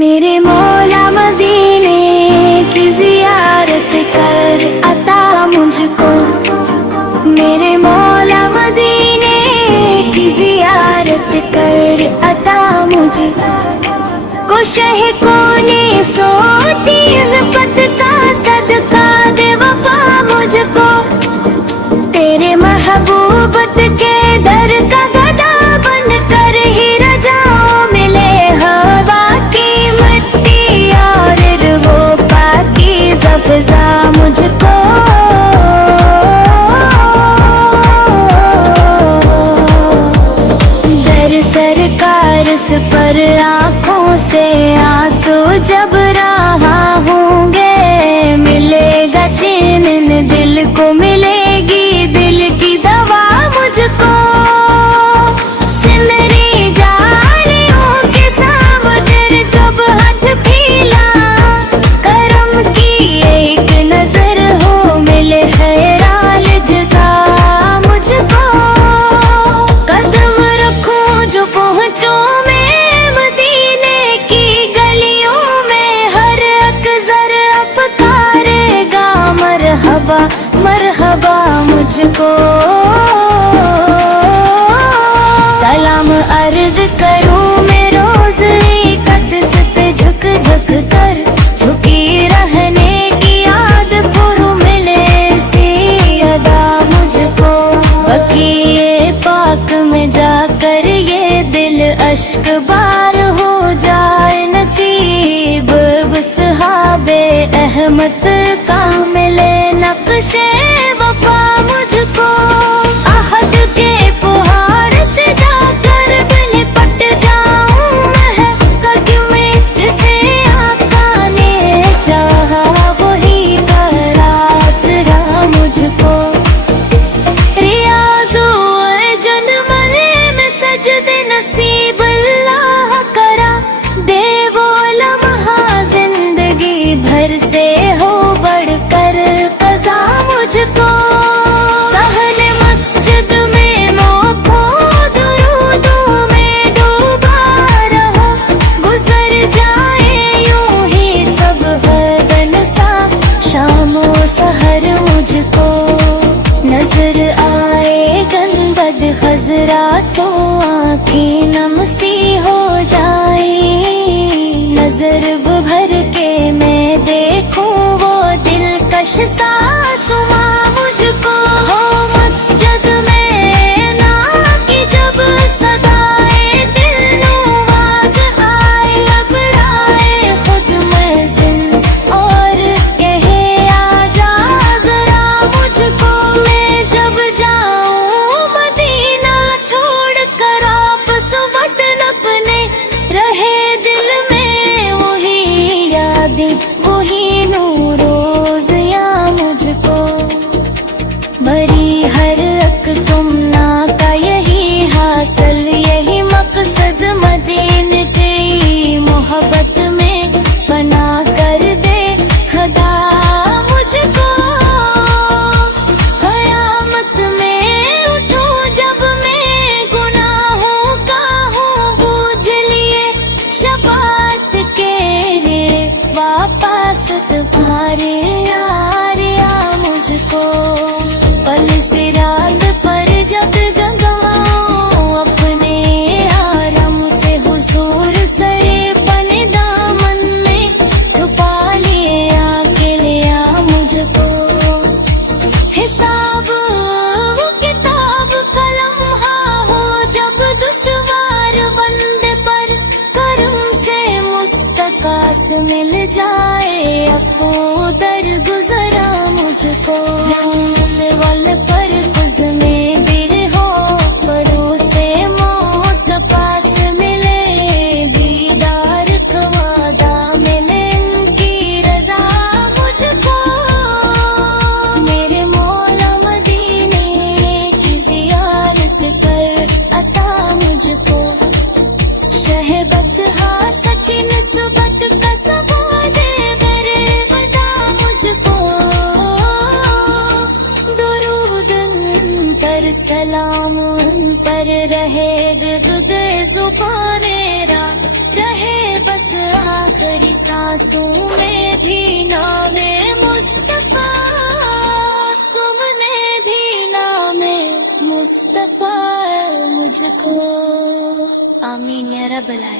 میرے مولا مدینے کی زیارت کر عطا مجھ کو، میرے مولا مدینے کی زیارت کر عطا مجھ کو، شہ کونے سو تین پت کا صدقہ دے وفا مجھ کو، تیرے محبوبت کے در کا گدا بن کر ہی رجاؤں ملے ہوا کی مٹی اور وہ پاکیزہ فضا مجھ کو، در سرکار اس پر آنکھوں سے آنسو جب رہا ہوں گے، ملے گا چین دل کو، ملے گی دل کی دوا مجھ کو، سنری جالیوں کے سامنے جب ہاتھ پھیلا، کرم کی ایک نظر ہو ملے خیرال جزا مجھ کو، قدم رکھوں جو پہنچوں میں مدینے کی گلیوں میں، ہر اکثر پکارے گا مرحبا مرحبا مجھ کو، سلام عرض کروں میں روز قدس پہ جھک جھک کر، جھکی رہنے کی یاد پر ملے سی ادا مجھ کو، بقیع پاک میں جا کر یہ دل اشک بار ہو جائے نصیب، اصحاب احمد کا ملے نقش وفا مجھ کو، عہد کے پہاڑ سے جا کر لپٹ جاؤں مہک میں، جسے آقا نے چاہا وہی پر آسرا مجھ کو، ریاض جنمل میں سجد نصیب اللہ کرا، دے وہ لمحہ زندگی بھر سے ہو بڑھ کر قضا مجھ کو، صحن مسجد میں موقعوں درودوں میں ڈوبا رہا، گزر جائے یوں ہی سب غدن سا شام و سحر مجھ کو، نظر آئے گنبد خضرا تو آنکھیں نم سی ہو جائیں، نظر بھر کے میں دیکھوں وہ دلکش سا سما مجھ کو، ہو مسجد میں نا کی جب صدائے دل نواز آئے، گھبرائے خود محسن اور کہے آجا ذرا مجھ کو، میں جب جاؤں مدینہ چھوڑ کر آپس وطن اپنے، رہے دل میں وہی یادیں وہی نور و ضیاء مجھ کو، بری ہر اک تمنا کا یہی حاصل، یہی مقصد مدینے کی محبت میں فنا کر دے خدا مجھ کو، قیامت میں اٹھوں جب میں گناہوں کا ہوں بوجھ لیے، شفاعت کے لیے واپس تمہارے آریا مجھ کو، پل صراط پر جب جگاؤں اپنے حرم سے حضور سرے پن دامن میں چھپا لیے آ کے لیا مجھ کو، حساب وہ کتاب قلم ہو جب دشوار بندے پر، کرم سے مستقاص مل جائے عفو در گزرا مجھ کو، وال پر کز میں بر ہو پروسے مصطفیٰ سے ملے دیدار کا وعدہ، ملے ان کی رضا مجھ کو، میرے مولا مدینے کی زیارت کر عطا مجھ کو، شہبت ہاست نسبت کا سواد بر بتا مجھ کو، درود آخری سانسوں میں بھی نام مصطفیٰ، سننے بھی نام مصطفیٰ مجھ کو. آمین یا رب العالمین.